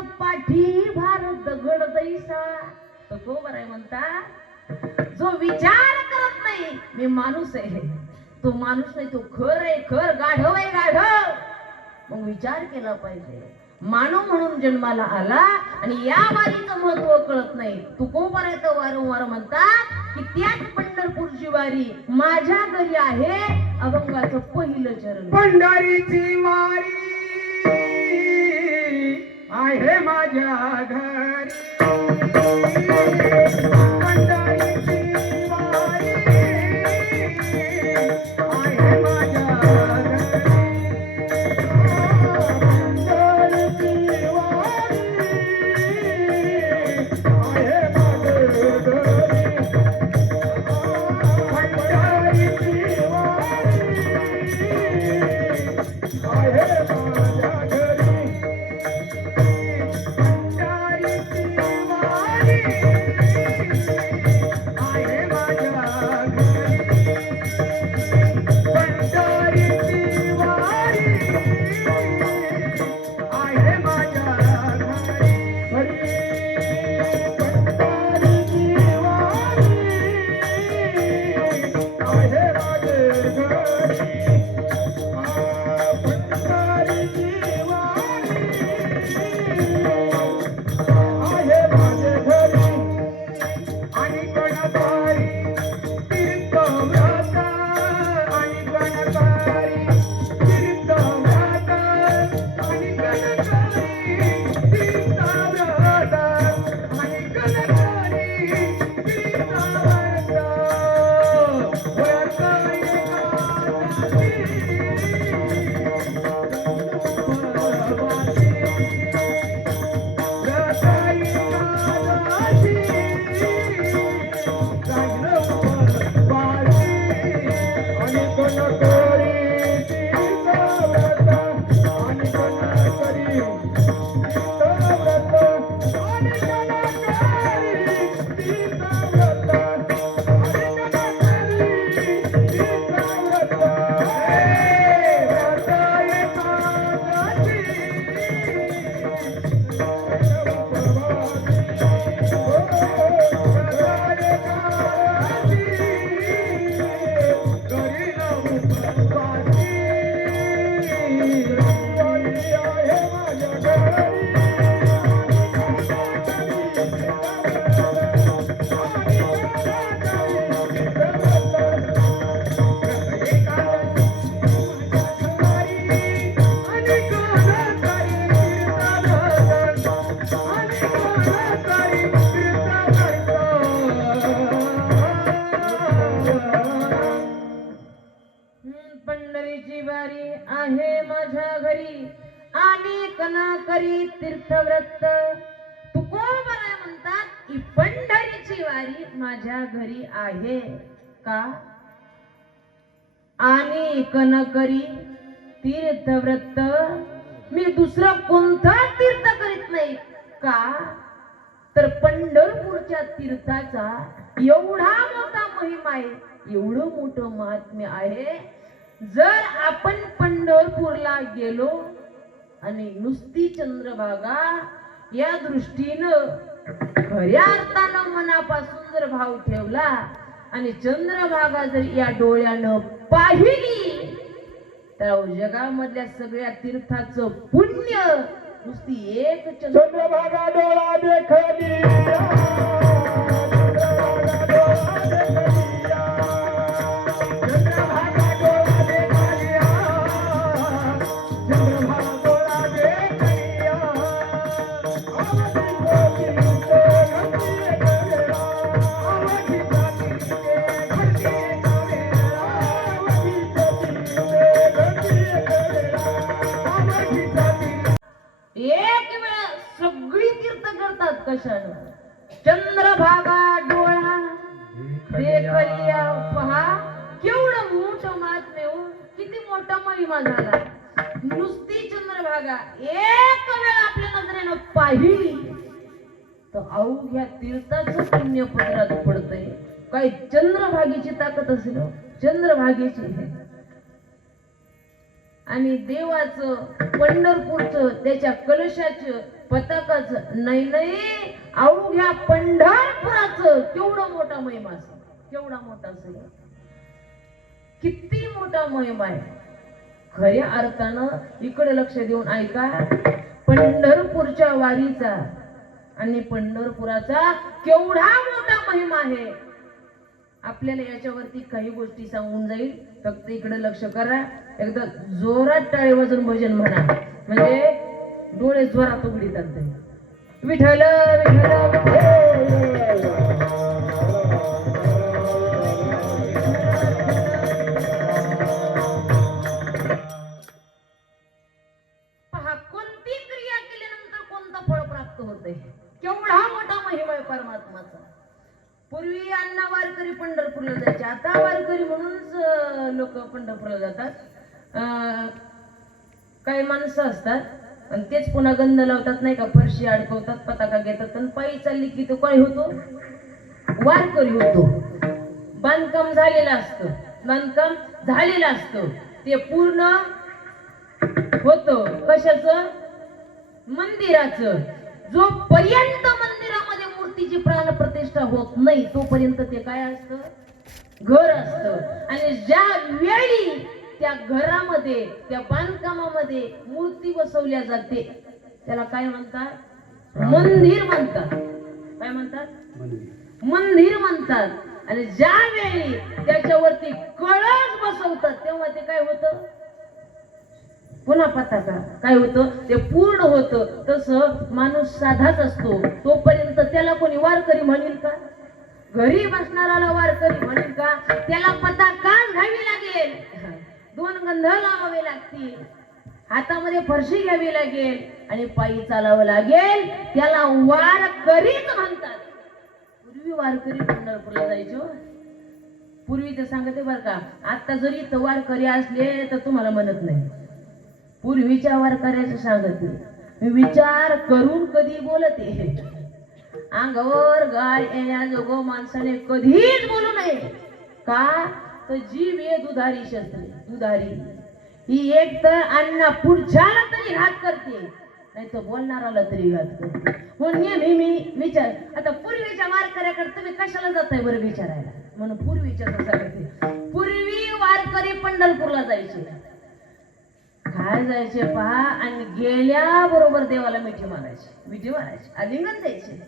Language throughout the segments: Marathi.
पाठी भारत दगड दैसा. तुकोबर आहे म्हणता, जो विचार करत नाही मी माणूस आहे, तो माणूस नाही, तो खर आहे, खर गाढव आहे, गाढव. मग विचार केला पाहिजे. मानव म्हणून जन्माला आला आणि या वारीचं महत्व कळत नाही. तुकोबर तर वारंवार म्हणतात की त्याच पंढरपूरची वारी माझ्या घरी आहे. अभंगाचं पहिलं चरण. पंढरीची वारी आहे माझ्या घरी. पंढरीची वारी आहे माझ्या घरी. पंढरीची वारी आहे माझ्या घरी आणि कना करी तीर्थव्रत. तुकोबर म्हणतात की पंढरीची वारी माझ्या घरी आहे का आणि कन करी तीर्थव्रत. मी दुसरं कोणतं तीर्थ करीत नाही का, तर पंढरपूरच्या तीर्थाचा एवढा मोठा महिमा आहे, एवढं मोठं महात्म्य आहे. जर आपण पंढरपूरला गेलो आणि नुसती चंद्रभागा या दृष्टीनं खऱ्या अर्थानं मनापासून जर भाव ठेवला आणि चंद्रभागा जर या डोळ्यानं पाहिली तर जगामधल्या सगळ्या तीर्थाचं पुण्य नुसती एक चंद्रभागा डोळा देखली. एक वेळ सगळी तीर्थ करतात कशानं. चंद्रभागा डोळा देखलिया. पहा केवढं मोठं महात्म्य हो, किती मोठा महिमा झाला. नुसती चंद्रभागा एक वेळ आपल्या नजरेनं पाहिली तर अवघ्या तीर्थाचं पुण्य पदरात पडतंय. काही चंद्रभागेची ताकद असेल, चंद्रभागेची आणि देवाचं पंढरपूरचं त्याच्या कलशाचं पताकाचं नाही नाही अवघ्या पंढरपुराचं केवढा मोठा महिमा असेल, केवढा मोठा असेल, किती मोठा महिमा आहे. खऱ्या अर्थानं इकडे लक्ष देऊन ऐका. पंढरपूरच्या वारीचा आणि पंढरपुराचा केवढा मोठा महिमा आहे. आपल्याला याच्यावरती काही गोष्टी सांगून जाईल, फक्त इकडे लक्ष करा. एकदा जोरात टाळी वाजून भजन म्हणा, म्हणजे डोळे जोरात उघडीतात. विठ्ठल विठ्ठल पहा, कोणती क्रिया केल्यानंतर कोणतं फळ प्राप्त होतंय. केवढा मोठा महिमा आहे परमात्माचा. पूर्वी अण्णा वारकरी पंढरपूरला जायचे, आता वारकरी म्हणूनच लोक पंढरपूरला जातात. काही माणसं असतात आणि तेच पुन्हा गंध लावतात नाही का, फरशी अडकवतात, पताका घेतात आणि पायी चालली की तो काय होतो, वारकरी होतो. बांधकाम झालेलं असतं, बांधकाम झालेलं असतं, ते पूर्ण होतं कशाचं, मंदिराचं. जोपर्यंत मंदिरामध्ये मूर्तीची प्राणप्रतिष्ठा होत नाही तोपर्यंत ते काय असतं, घर असतं. आणि ज्या वेळी त्या घरामध्ये त्या बांधकामामध्ये मूर्ती बसवल्या जाते त्याला काय म्हणतात, मंदिर म्हणतात. काय म्हणतात, मंदिर म्हणतात. आणि ज्या वेळी त्याच्यावरती कळस बसवतात तेव्हा ते काय होतं, पुन्हा पताका काय होतं, ते पूर्ण होतं. तसं माणूस साधाच असतो तोपर्यंत त्याला कोणी वारकरी म्हणेल का, घरी बसणाराला वारकरी म्हणेल का, त्याला पताका घ्यावी लागेल, 2 गंध लावावे लागतील, हातामध्ये फरशी घ्यावी लागेल आणि पायी चालावं लागेल, त्याला वारकरीच म्हणतात. पूर्वी वारकरी पंढरपूरला जायचो. पूर्वी तर सांगते बरं का, आता जरी इथं वारकरी असले तर तुम्हाला म्हणत नाही. पूर्वीच्या वारकऱ्याचं सांगते मी, विचार करून कधी बोलते. अंगावर गाय येण्याजोगो माणसाने कधीच बोलू नये. का तर जीव हे दुधारी शस्त्र, दुधारी ही एक तर अण्णा पुढच्याला तरी घात करते, नाही तर बोलणाराला तरी घात करते. म्हणून नेहमी मी विचार, आता पूर्वीच्या वारकऱ्याकडे तुम्ही कशाला जाताय बरं विचारायला, म्हणून पूर्वीच्या सांगते. पूर्वी वारकरी पंढरपूरला जायचे, काय जायचे पहा, आणि गेल्याबरोबर देवाला मिठी मारायची, मिठी मारायची, आलिंगन द्यायचे.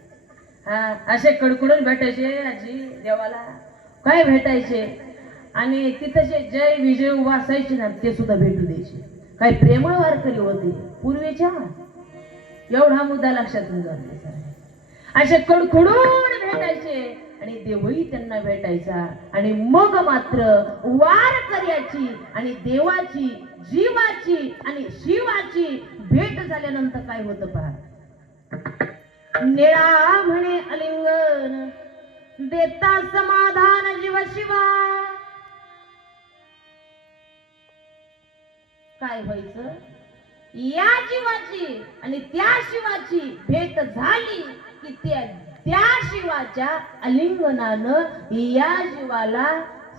हा, असे कडकडून भेटायचे आजी देवाला, काय भेटायचे. आणि तिथं जे जय विजय उभा असायचे ना ते सुद्धा भेटू द्यायचे. काय प्रेमळ वारकरी होते पूर्वीच्या, एवढा मुद्दा लक्षात जातो. असे कडकडून भेटायचे आणि देवही त्यांना भेटायचा. आणि मग मात्र वारकऱ्याची आणि देवाची, जीवाची आणि शिवाची भेट झाल्यानंतर काय होतं पहा, निळा म्हणे अलिंगन देता समाधान जीव शिवा. काय व्हायचं, या जीवाची आणि त्या शिवाची भेट झाली की त्या शिवाच्या आलिंगनानं या जीवाला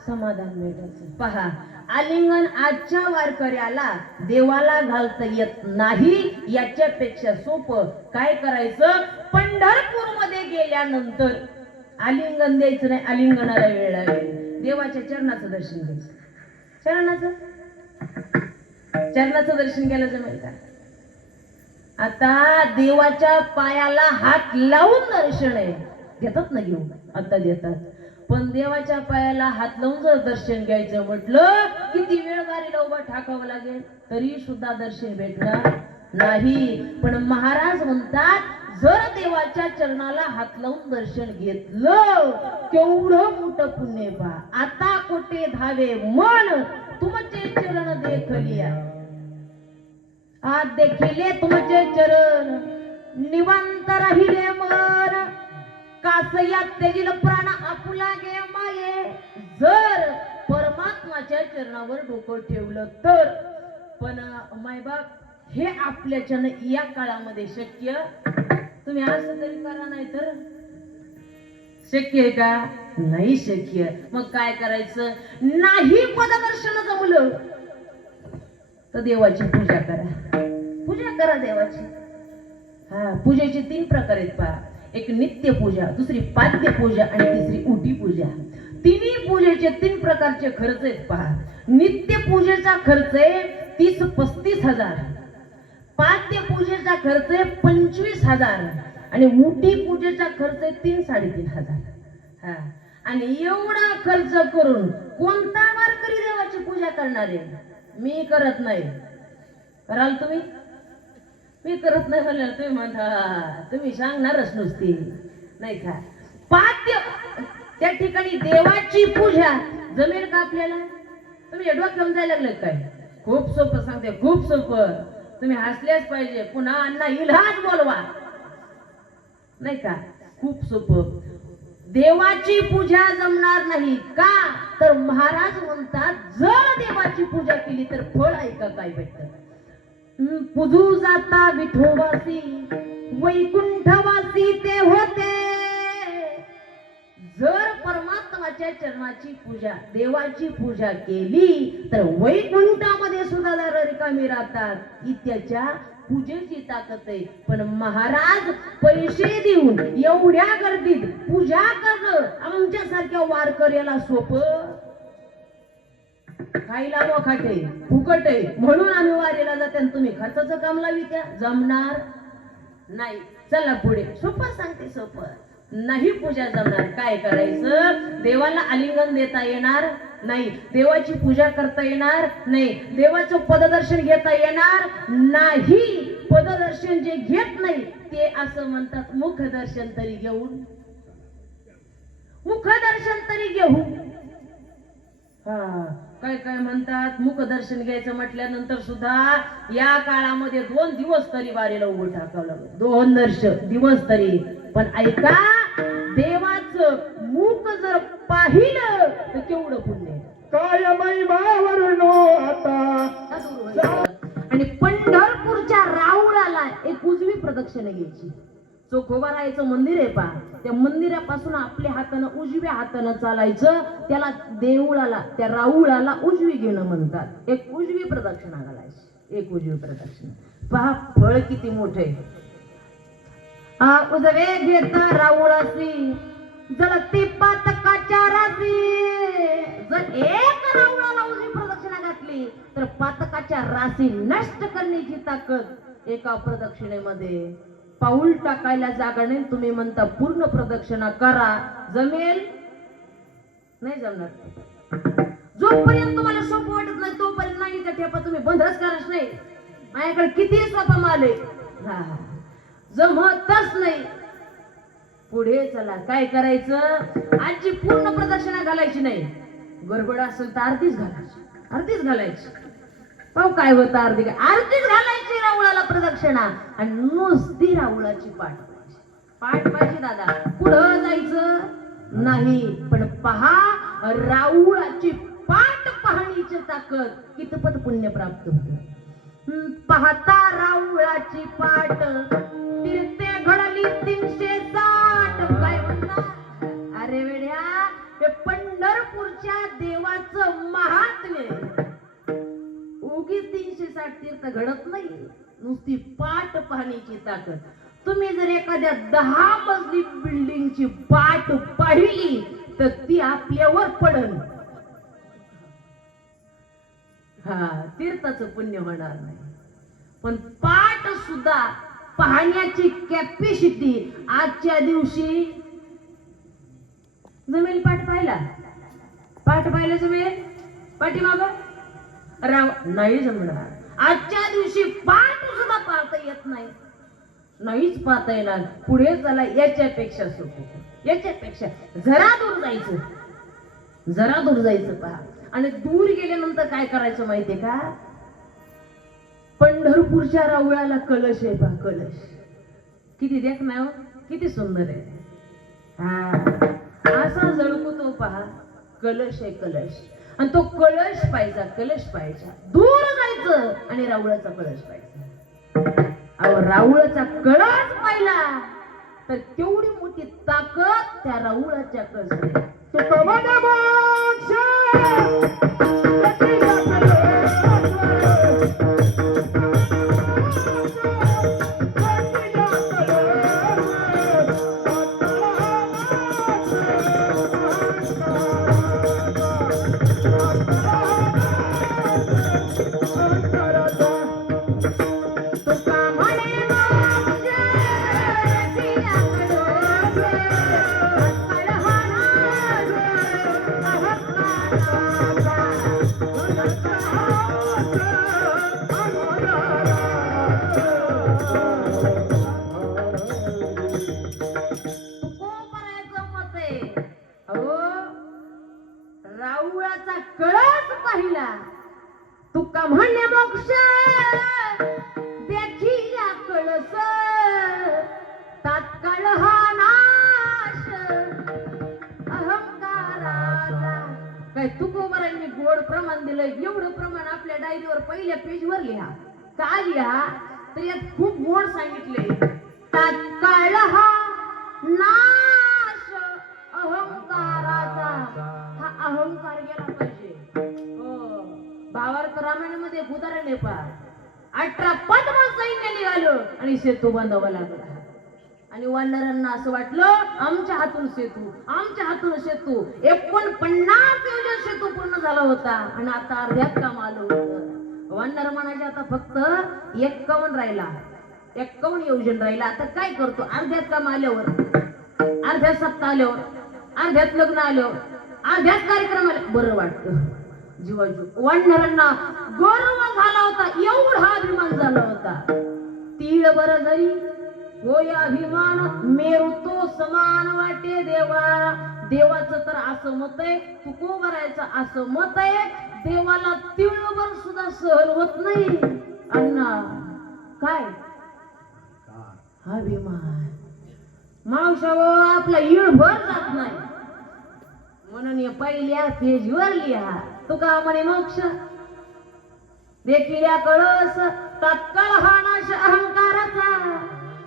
समाधान मिळायचं. पहा, आलिंगन आजच्या वारकऱ्याला देवाला घालता येत नाही. याच्यापेक्षा सोपं काय करायचं, पंढरपूर मध्ये गेल्यानंतर आलिंगन द्यायचं नाही, आलिंगनाला वेळ लागेल, देवाच्या चरणाचं दर्शन घ्यायचं. चरणाचं दर्शन घ्यायला जमेल का. आता देवाच्या पायाला हात लावून दर्शन आहे, घेतात ना घेऊन, आता देतात. पण देवाच्या पायाला हात लावून जर दर्शन घ्यायचं म्हटलं किती वेळ गाडीला उभा ठाकावं लागेल तरी सुद्धा दर्शन भेटणार नाही. पण महाराज म्हणतात, जर देवाच्या चरणाला हात लावून दर्शन घेतलं केवढं मोठं पुण्य पहा. आता कोठे धावे मन तुमचे चरण देखलिया, आज देखिले तुमचे चरण निवांत राहिले मन, कासया तेजील प्राण आपुला गे माये. जर परमात्माच्या चरणावर डोकं ठेवलं तर. पण मायबाप हे आपल्याच्यानं या काळामध्ये शक्य, तुम्ही असं तरी करा, नाही तर शक्य आहे का, नाही शक्य. मग काय करायचं, नाही पददर्शन जमलं तर देवाची पूजा करा. पूजा करा देवाची. हा, पूजेचे 3 प्रकार आहेत पहा. एक नित्य पूजा, दुसरी पाद्य पूजा आणि तिसरी उटी पूजा. तिन्ही पूजेचे 3 प्रकारचे खर्च आहेत पहा. नित्य पूजेचा खर्च आहे 30-35 हजार, पाद्य पूजेचा खर्च आहे 25 हजार आणि उटी पूजेचा खर्च आहे 3-3.5 हजार. हा, आणि एवढा खर्च करून कोणता वारकरी देवाची पूजा करणार आहे? मी करत नाही. कराल तुम्ही? मी करत नाही म्हणलं तुम्ही म्हणता, तुम्ही सांगणारच नुसती नाही का? पाद्य त्या ठिकाणी देवाची पूजा जमेल का आपल्याला? तुम्ही एडवा घेऊन जायला लागले काय? खूप सोपं सांगते, खूप सोपं. तुम्ही हसल्याच पाहिजे. पुन्हा अण्णा इल्हाज बोलवा नाही का? खूप सोपं. देवाची पूजा जमणार नाही का? तर महाराज म्हणतात जर देवाची पूजा केली तर फळ ऐका काय भेटतं. पूजू जाता विठोबासी वैकुंठवासी ते होते. जर परमात्माच्या चरणाची पूजा, देवाची पूजा केली तर वैकुंठामध्ये सुद्धा दार रिकामी राहतात. ही त्याच्या पूजेची ताकद आहे. पण महाराज पैसे देऊन एवढ्या गर्दीत पूजा करणं आमच्यासारख्या वारकऱ्याला सोपं? खायला मोखाट आहे, फुकट आहे म्हणून आम्ही वारीला जाते आणि तुम्ही खर्चाचं काम लावित्या? जमणार नाही. चला पुढे. सोपं सांगते, सोपं नाही. पूजा जमणार. काय करायचं? देवाला आलिंगन देता येणार नाही, देवाची पूजा करता येणार नाही, देवाचं पददर्शन घेता येणार नाही. पददर्शन जे घेत नाही ते असं म्हणतात मुखदर्शन तरी घेऊन, मुखदर्शन तरी घेऊ. हा, काय काय म्हणतात मुखदर्शन घ्यायचं म्हटल्यानंतर सुद्धा या काळामध्ये 2 दिवस तरी वारीला उभं टाकावं लागलं. 2 दिवस तरी. पण ऐका, देवाचं मुख जर पाहिलं तर केवढं पुण्य आहे. काय महिमावरुनो आता. आणि पंढरपूरच्या राऊळाला एक उजवी प्रदक्षिणा घ्यायची. चोखोबा राहायचं मंदिर आहे पहा, त्या मंदिरापासून आपल्या हातानं उजव्या हातानं चालायचं. त्याला देऊळाला, त्या राऊळाला उजवी घेणं म्हणतात. एक उजवी प्रदक्षिणा घालायची, एक उजवी प्रदक्षिणा. पहा फळ किती मोठे. उजवे घेत राऊळासी जलती पातकाच्या राशी. जर एक राऊळाला उजवी प्रदक्षिणा घातली तर पातकाच्या राशी नष्ट करण्याची ताकद एका प्रदक्षिणेमध्ये. पाऊल टाकायला जागा नाही, तुम्ही म्हणता पूर्ण प्रदक्षिणा करा. जमेल? नाही जमणार. जोपर्यंत तुम्हाला सोपं वाटत नाही तोपर्यंत नाही. त्या ठेपा तुम्ही बंदच कराच नाही. माझ्याकडे किती सोपा माल आहे, जमतच नाही. पुढे चला. काय करायचं? आजची पूर्ण प्रदक्षिणा घालायची नाही. गडबड असेल तर अर्धीच घालायची, अर्धीच घालायची. पाहू काय होतं. अर्धीच घालायची राऊळाला प्रदक्षिणा आणि नुसती राऊळाची पाठ पाहिजे. पाठ पाहिजे दादा, पुढं जायचं नाही. पण पहा, राऊळाची पाठ पाहणीची ताकद कितपत पुण्य प्राप्त होतं. पाहता राऊळाची पाट तीर्थे घडली 360. काय म्हणतात? अरे वेड्या, हे पंढरपूरच्या देवाचं महात्म्य. उगीच 360 तीर्थ घडत नाही, नुसती पाठ पाहण्याची ताकद. तुम्ही जर एखाद्या 10 मजली बिल्डिंगची पाठ पाहिली तर ती आपल्यावर पडल. हा, तीर्थाचं पुण्य होणार नाही. पण पाठ सुद्धा पाहण्याची कॅपॅसिटी आजच्या दिवशी जमेल. पाठ पाहिला, पाठ पाहिलं जमेल. पाठीमाग राव नाही जमणार. आजच्या दिवशी पाठ सुद्धा पाहता येत नाही, नाहीच पाहता येणार. पुढे चला. याच्यापेक्षा सोपं, याच्यापेक्षा जरा दूर जायचं, जरा दूर जायचं पहा. आणि दूर गेल्यानंतर काय करायचं माहितीये का? पंढरपूरच्या राऊळाला कलश आहे पहा, कलश. किती देख ना, किती सुंदर आहे. हा, असा झळकतो पहा. कलश आहे, कलश. आणि तो कलश पाहिजा, कलश पाहिजा. दूर जायचं आणि राऊळाचा कलश पाहिजा. अहो, राऊळाचा कलश पाहिला तर तेवढी मोठी ताकद त्या राऊळाच्या कलशात. तुका मन मोक्ष तुकोबारांनी गोड प्रमाण दिलं. एवढं प्रमाण आपल्या डायरीवर पहिल्या पेजवर लिहा. का लिहा तर यात खूप गोड सांगितले. तात्काळ हा नाश अहंकाराचा. हा अहंकार गेला पाहिजे. हो, भावार्थ रामायणामध्ये एक उदाहरण आहे पहा. 18 पद्म सैन्य निघालं आणि सेतू बांधावा लागला. आणि वानरांना असं वाटलं आमच्या हातून सेतू, आमच्या हातून सेतू. 49 योजन सेतू पूर्ण झाला होता आणि आता अर्ध्यात काम आलं होतं. वानर म्हणायचे आता फक्त 51 राहिला, 51 योजन राहिला. आता काय करतो? अर्ध्यात काम आल्यावर, अर्ध्यात सप्ताह आल्यावर, अर्ध्यात लग्न आल्यावर, अर्ध्यात कार्यक्रम आले बरं वाटतं. जीवाजू वानरांना गर्व झाला होता. एवढा अभिमान झाला होता. तीळ बरं जरी होय अभिमान मेरू तो समान वाटे देवा. देवाचं तर असं मत आहे, तुकोबारायचं असं मत आहे, देवाला तिळभर सुद्धा सहन होत नाही. अण्णा काय अभिमान मावशाव आपला इळभर जात नाही. म्हणून या पहिल्या पेजवर लिहा. तुका म्हणे मोक्ष देखील कळस तात्काळ हा नाश अहंकाराचा.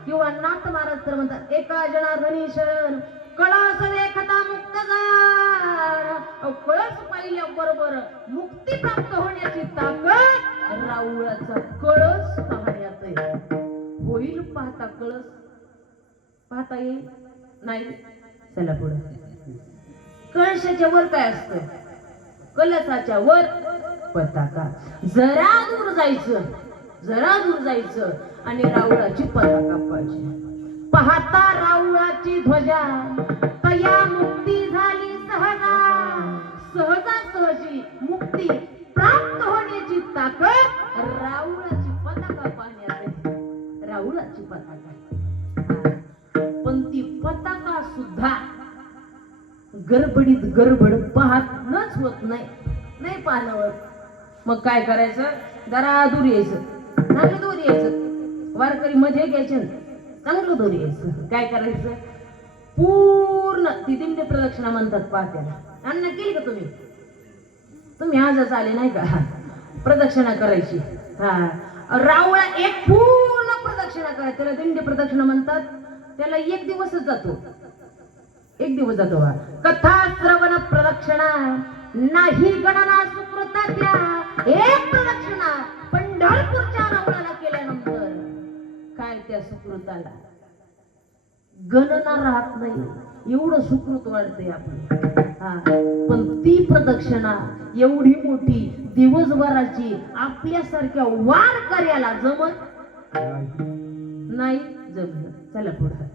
किंवा नाथ महाराज तर म्हणतात एका जनार्दनी शरण कळस देखता मुक्त झाला. कळस पाहिल्या बरोबर मुक्ती प्राप्त होण्याची ताकद राऊळाचा कळस पाहण्यात आहे. होईल पाहता कळस पाहता येईल नाही. चला पुढे. कळशाच्या वर काय असतं? कलसाच्या वर पताका. जरा दूर जायचं, जरा दूर जायचं आणि राऊळाची पताका पाहिजे. पाहता राऊळाची ध्वजा तया मुक्ती झाली सहजा. सहजासहजी मुक्ती प्राप्त होण्याची ताकद राऊळाची पताका पाहण्यात आहे. राऊळाची पताका. पण ती पताका सुद्धा गडबडीत गडबड पाहतच होत नाही. नाही पाहणं होत. मग काय करायचं? जरा दूर यायचं, चांगलं दूर यायचं. वारकरी मध्ये घ्यायचे, चांगलं दूर यायचं. काय करायचं? पूर्ण ती दिंडी प्रदक्षिणा म्हणतात पाहत्याला. अन्न केली का तुम्ही? तुम्ही आजच आले नाही का? प्रदक्षिणा करायची. हा, रावळा एक पूर्ण प्रदक्षिणा करायची. त्याला दिंडी प्रदक्षिणा म्हणतात. त्याला 1 दिवसच जातो. 1 दिवस जातो. कथा श्रवण प्रदक्षिणा नाही गणना सुकृताच्या. एक प्रदक्षिणा पंढरपूरच्या रावळाला केल्यानंतर काय त्या सुकृताला गणना राहत नाही. एवढं सुकृत वाढते आपलं. हा, पण ती प्रदक्षिणा एवढी मोठी दिवसभराची आपल्यासारख्या वारकऱ्याला जमत नाही. जमलं. चला पुढे.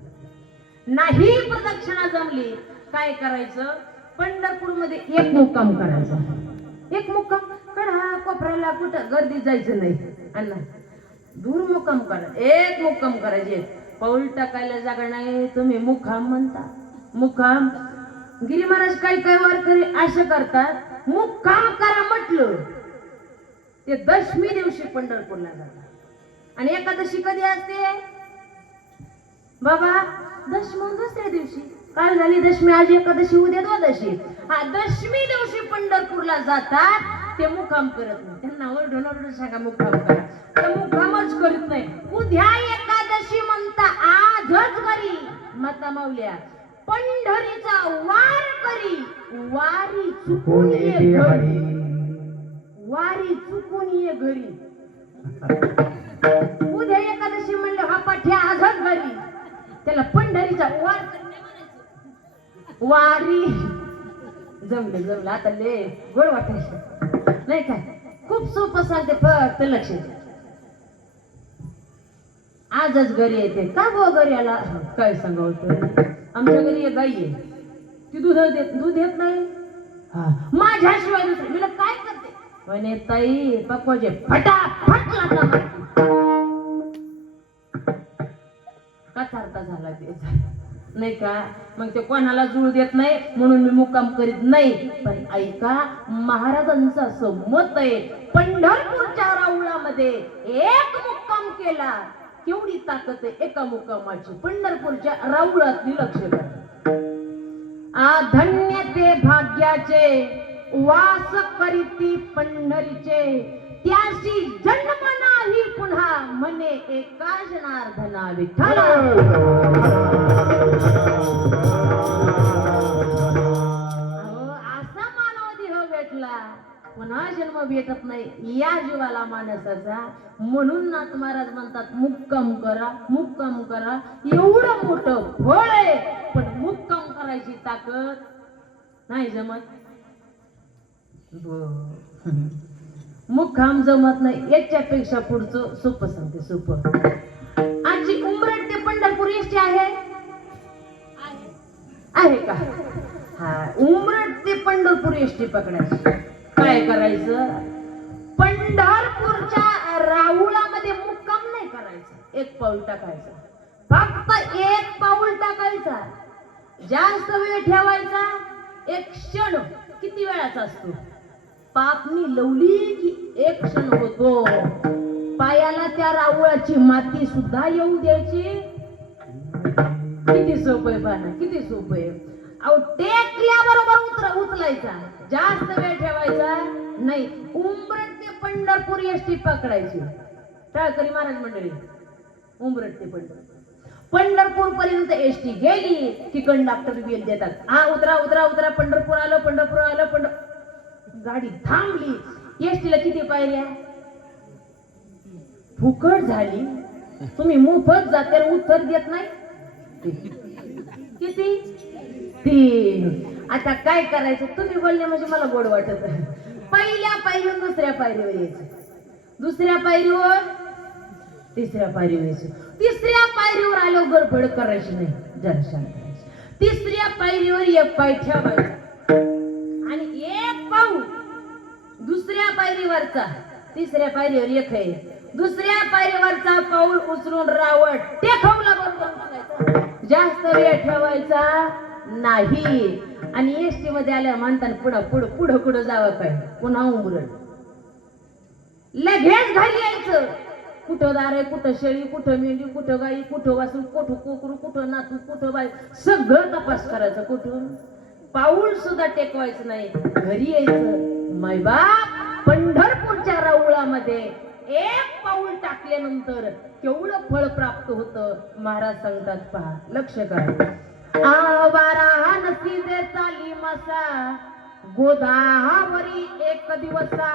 नाही प्रदक्षिणा जमली काय करायचं? पंढरपूर मध्ये एक मुक्काम करायचा. एक मुक्काम कडा कोपऱ्याला कुठं गर्दीत जायचं नाही. अण्णा दूर मुक्काम करा. एक मुक्काम करायचे. पाऊल टाकायला जागा नाही, तुम्ही मुक्काम म्हणता. मुक्काम गिरी महाराज काही काही वारकरी असं करतात. मुक्काम करा म्हटलं ते दशमी दिवशी पंढरपूरला जातात. आणि एकादशी कधी असते बाबा? दशमी दुसऱ्या दिवशी. काल झाली दशमी, आज एकादशी, उद्या द्वादशी. हा, दशमी दिवशी पंढरपूरला जातात. ते मुक्काम करत नाही. त्यांना ओरडून ओरडून सांगा मुक्काम करा. ते मुक्कामच करत नाही. उद्या एकादशी म्हणता आजच घरी. माता माऊल्या पंढरीचा वार करी वारी चुकून ये घरी. वारी चुकून ये घरी. उद्या एकादशी म्हणलं हा पाठ्या आजच घरी. त्याला पंढरीचा वार वारी. जमलं जमलं. आता ले गोड वाटायचं नाही काय? खूप सोपं सांगते, फक्त लक्ष द्या. आजच घरी येते का गो? घरी आला काय सांगावं? आमच्या घरी एक गाई आहे. ती दूध देत नाही. हा, माझ्याशिवाय दुसरी मी काय करते? म्हणे ताई पक्वाचे फटाफट लाथा मारते. कथार्थ झाला ते नाही का? मग ते कोणाला जुळ देत नाही म्हणून मी मुक्काम करीत नाही. पण ऐका, महाराजांचं असं मत आहे पंढरपूरच्या राऊळामध्ये एक मुक्काम केला केवढी ताकद आहे एका मुक्कामाची. पंढरपूरच्या राऊळातली लक्ष करा. धन्य ते भाग्याचे वास करीती पंढरीचे, त्याशी जन्म नाही पुन्हा, मने एका जनार्दना विठ्ठला. असा मानव देह भेटला, पुन्हा जन्म भेटत नाही या जीवाला माणसाचा. म्हणून नाथ महाराज म्हणतात मुक्काम करा, मुक्काम करा. एवढं मोठं फळ आहे, पण मुक्काम करायची ताकद नाही जमत. मुक्काम जमत नाही. याच्यापेक्षा पुढचं सोपं सांगते, सोपं. आजची उमरठ ते पंढरपूर एसटी आहे का? हा, उमरठ ते पंढरपूर एसटी पकडायची. काय करायचं? पंढरपूरच्या राहुळामध्ये मुक्काम नाही करायचं, एक पाऊल टाकायचं. फक्त एक पाऊल टाकायचा. जास्त वेळ ठेवायचा. एक क्षण किती वेळाचा असतो? पापनी लवली की एक क्षण होतो. पायाला त्या राहुळाची माती सुद्धा येऊ द्यायची. किती सोपं आहे पाना, किती सोपं आहे. अहो, टेकल्याबरोबर उचलायचा. जास्त वेळ ठेवायचा नाही. उमरठ ते पंढरपूर एसटी पकडायची. टाळकरी महाराज मंडळी, उमरठ ते पंढरपूर पर्यंत एसटी गेली की कंडक्टर बिल देतात. हा, उतरा उतरा उतरा, पंढरपूर आलं, पंढरपूर आलं. गाडी थांबली. एसटीला किती पायऱ्या? फुकट झाली. तुम्ही मोफत जाते, उत्तर देत नाही. किती? 3. आता काय करायचं? तुम्ही बोलले म्हणजे मला गोड वाटत. पहिल्या पायरीवर दुसऱ्या पायरीवर यायचं, दुसऱ्या पायरीवर तिसऱ्या पायरीवर यायचं. तिसऱ्या पायरीवर आल्यावर गडबड करायची नाही, जरा शांत करायची. तिसऱ्या पायरीवर एक पाय ठेवायचा आणि एक पाऊल दुसऱ्या पायरीवरचा. तिसऱ्या पायरीवर एक आहे, दुसऱ्या पायरीवरचा पाऊल उचलून रावट टेकवला बरोबर. जास्त वेळ ठेवायचा नाही. आणि एसटी मध्ये आल्या म्हणताना पुढं पुढं जावं काय? पुन्हा उमरठ. लगेच घरी यायचं. कुठं दार आहे, कुठं शेळी, कुठं मेंढी, कुठं गाई, कुठं वासू, कुठं कोकरू, कुठं नातू, कुठं बाई, सगळं तपास करायचं. कुठून पाऊल सुद्धा टेकवायचं नाही. घरी यायचं. मायबाप, पंढरपूरच्या राऊळामध्ये एक पाऊल टाकल्यानंतर केवढं फळ प्राप्त होतं महाराज सांगतात. पहा, लक्ष करा. वाराणसी दे चाली मसा, गोदावरी एक दिवसा,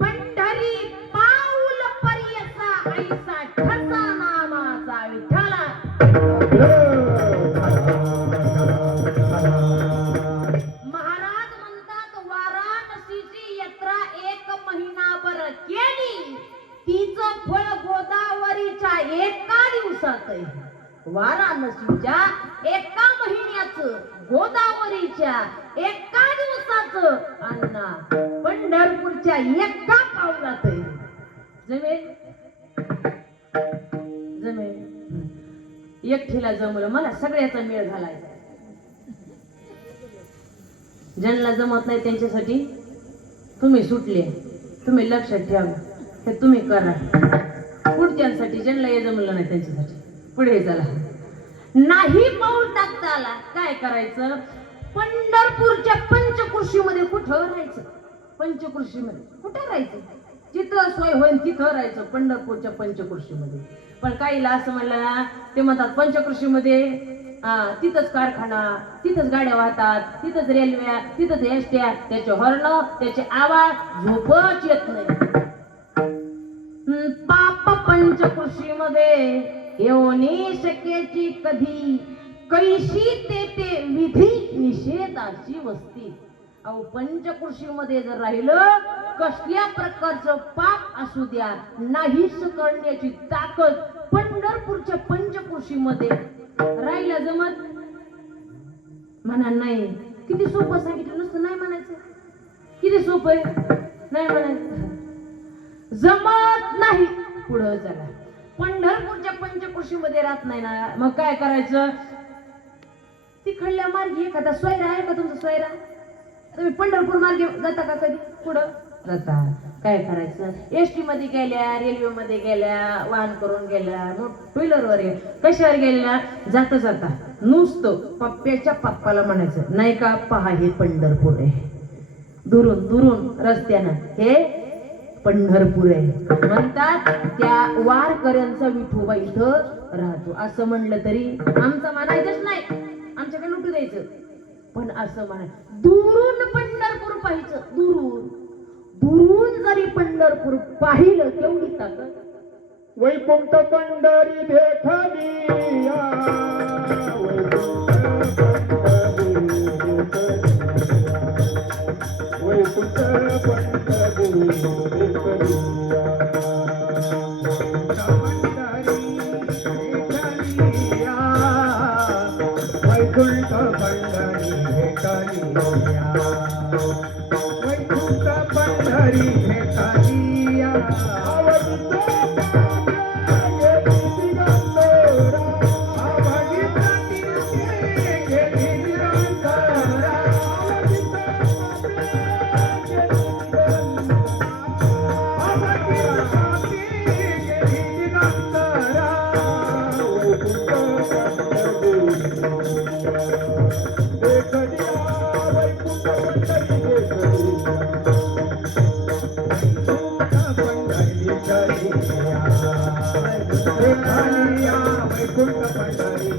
पंढरी पाऊल पर्यसा, ऐसा ठसा नामाचा विठ्ठला. महाराज म्हणतात वाराणसीची यात्रा 1 महिनाभर केली, तिचं फळ गोदावरीच्या एका दिवसात आहे. वाराणसीच्या 1 महिन्याचं, गोदावरीच्या 1 दिवसाचं अण्णा पंढरपूरच्या 1 पावलात आहे. जमेल? जमेल? एकटीला जमलं, मला सगळ्याचा मेळ घालायचा. ज्यांना जमत नाही त्यांच्यासाठी तुम्ही सुटले. तुम्ही लक्षात ठेवा, हे तुम्ही करा. पुढच्यांसाठी ज्यांना हे जमलं नाही त्यांच्यासाठी पुढे चला. नाही पाऊल टाकता आला, काय करायचं? पंढरपूरच्या पंचकृषीमध्ये कुठं राहायचं? पंचकृषीमध्ये कुठं राहायचं? जिथं सोय होईल तिथं राहायचं, पंढरपूरच्या पंचकृषीमध्ये. पण काहीला असं म्हणलं ना, ते म्हणतात पंचकृषीमध्ये तिथंच कारखाना, तिथंच गाड्या वाहतात, तिथंच रेल्वे, तिथंच एसट्या, त्याचे हॉर्न, त्याचे आवाज, झोपच येत नाही. पाप पंचकृषीमध्ये येऊनी शक्याची कधी, कैशी ते विधी निषेधाची वस्ती. अहो, पंचकृषीमध्ये जर राहिलं, कसल्या प्रकारचं पाप असू द्या, नाहीच करण्याची ताकद पंढरपूरच्या पंचकृषीमध्ये राहिला जमत म्हणा नाही. किती सोपं सांगितलं, नुसतं नाही म्हणायचं. किती सोपं आहे, नाही म्हणायचं. जमत नाही, पुढं चला. पंढरपूरच्या पंचकृषीमध्ये राहत नाही ना, मग काय करायचं? तिकडल्या मार्गी एखादा सोयरा आहे का तुमचा? सोयरा तुम्ही पंढरपूर मार्गे जाता का? कधी पुढं जाता. काय करायचं? एसटी मध्ये गेल्या, रेल्वे मध्ये गेल्या, वाहन करून गेल्या, टू व्हीलरवर कशावर गेल्या, जाता जाता नुसतं पप्प्याच्या पप्पाला म्हणायचं नाही का, पहा हे पंढरपूर आहे. दुरून दुरून रस्त्यानं हे पंढरपूर आहे म्हणतात. त्या वारकऱ्यांचा विठोबा इथं राहतो असं म्हणलं तरी आमचं म्हणायचंच नाही, आमच्याकडे लुटू द्यायचं. पण असं म्हणाय दुरून पंढरपूर पाहायचं, दुरून दुरून जरी पंढरपूर पाहिलं तेवढी ताकद. वैकुंठ पंढरी देखलिया वैकुंठ पंढरी देखलिया वैकुंठ पंढरी देखलिया वैकुंठ पंढरी देखलिया वैकुंठ पंढरी